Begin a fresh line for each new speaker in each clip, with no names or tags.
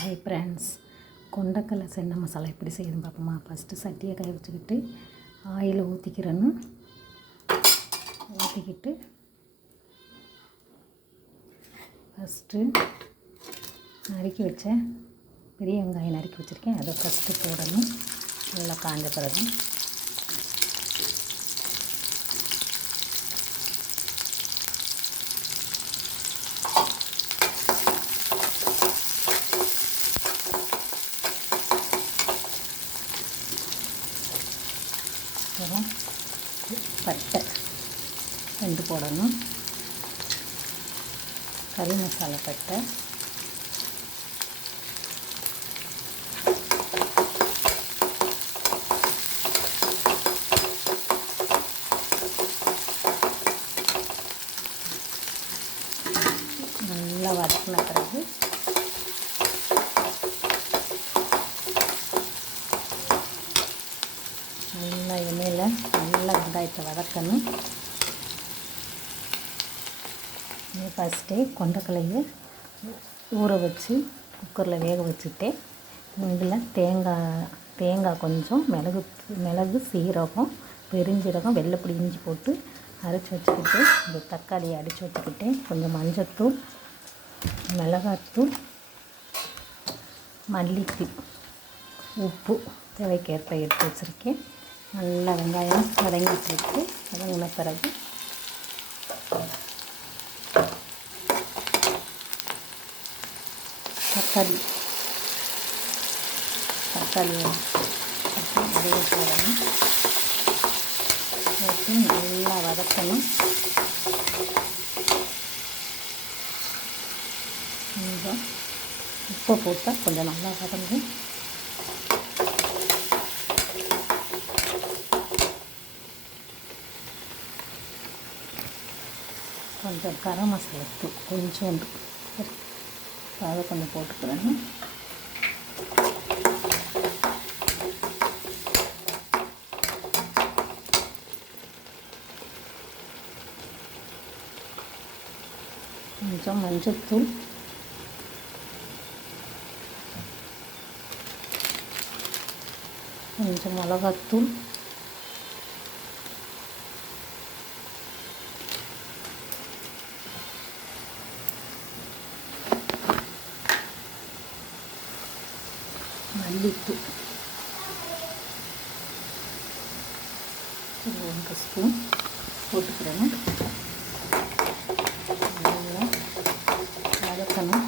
Hi friends கொண்டக்கடலை சென்ன மசாலா எப்படி செய்யுதுன்னு பார்ப்போமா? ஃபஸ்ட்டு சட்டியை காய வச்சுக்கிட்டு ஆயில் ஊற்றிக்கிறேன்னு ஊற்றிக்கிட்டு ஃபஸ்ட்டு நறுக்கி வச்ச பெரிய வெங்காயம் நறுக்கி வச்சுருக்கேன். அதை ஃபஸ்ட்டு போடணும். நல்லா காஞ்ச பிறகு அப்புறம் பட்டை ரெண்டு போடணும். கறி மசாலா பட்டை. நல்லா வதக்கின பிறகு நல்லா எண்ணெயில் நல்லா வெங்காயத்தை வதக்கணும். ஃபஸ்ட்டே கொண்டக்கலையை ஊற வச்சு குக்கரில் வேக வச்சுட்டேன் இதில் தேங்காய் தேங்காய் கொஞ்சம் மிளகு மிளகு சீரகம் பெருஞ்சீரகம் வெள்ளைப்பொடி இஞ்சி போட்டு அரைச்சி வச்சுக்கிட்டு இந்த தக்காளியை அடித்து வச்சுக்கிட்டேன் கொஞ்சம் மஞ்சத்தூள் மிளகாத்தூள் மல்லித்தூள் உப்பு தேவைக்கேற்ப எடுத்து வச்சுருக்கேன். நல்லா வெங்காயம் வதங்கி வச்சுட்டு வதங்கின பிறகு தக்காளி தக்காளி அதையும் போடணும் போட்டு நல்லா வதக்கணும். கொஞ்சம் உப்பை போட்டால் கொஞ்சம் நல்லா வதங்கும். கொஞ்சம் கரம் மசாலா தூள் கொஞ்சோண்டு. அதை கொஞ்சம் போட்டுக்கிறேன் கொஞ்சம் மஞ்சத்தூள். கொஞ்சம் மிளகாத்தூள். மல்லித்தூள் ஒரு ஒன்றரை ஸ்பூன் போட்டுக்கிறேங்க. நல்லா வதக்கணும்.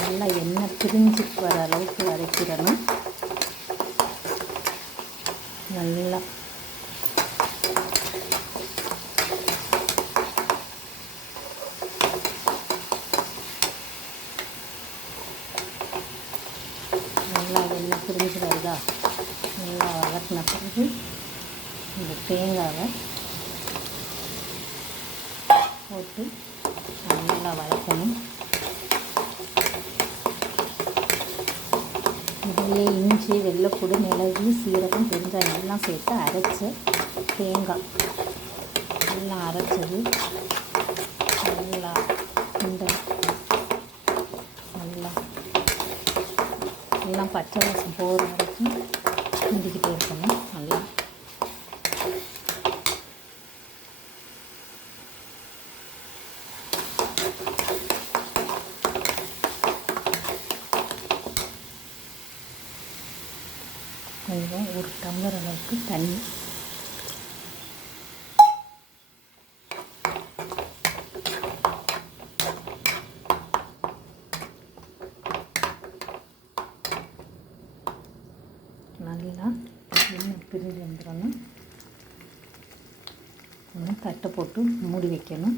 நல்லா எண்ணெய் பிரிஞ்சு வர அளவுக்கு வதக்கிடணும் நல்லா நல்லா எண்ணெய் பிரிஞ்சு நல்லா வதக்கின பிறகு இந்த தேங்காவை போட்டு நல்லா வதக்கணும். இதுலேயே இஞ்சி வெள்ளைப்பூடு மிளகு சீரகம் பெருஞ்சாயம் எல்லாம் சேர்த்து அரைச்ச தேங்காய். எல்லாம் அரைச்சது. நல்லா இந்த நல்லா எல்லாம் பச்சை வாசம் போகிற வரைக்கும் கிண்டிக்கிட்டே இருக்கணும். நல்லா. கொஞ்சம் ஒரு டம்ளர் அளவுக்கு தண்ணி நல்லா எண்ணெய் பிரிஞ்சு வந்துடணும். கொஞ்சம் தட்டை போட்டு மூடி வைக்கணும்.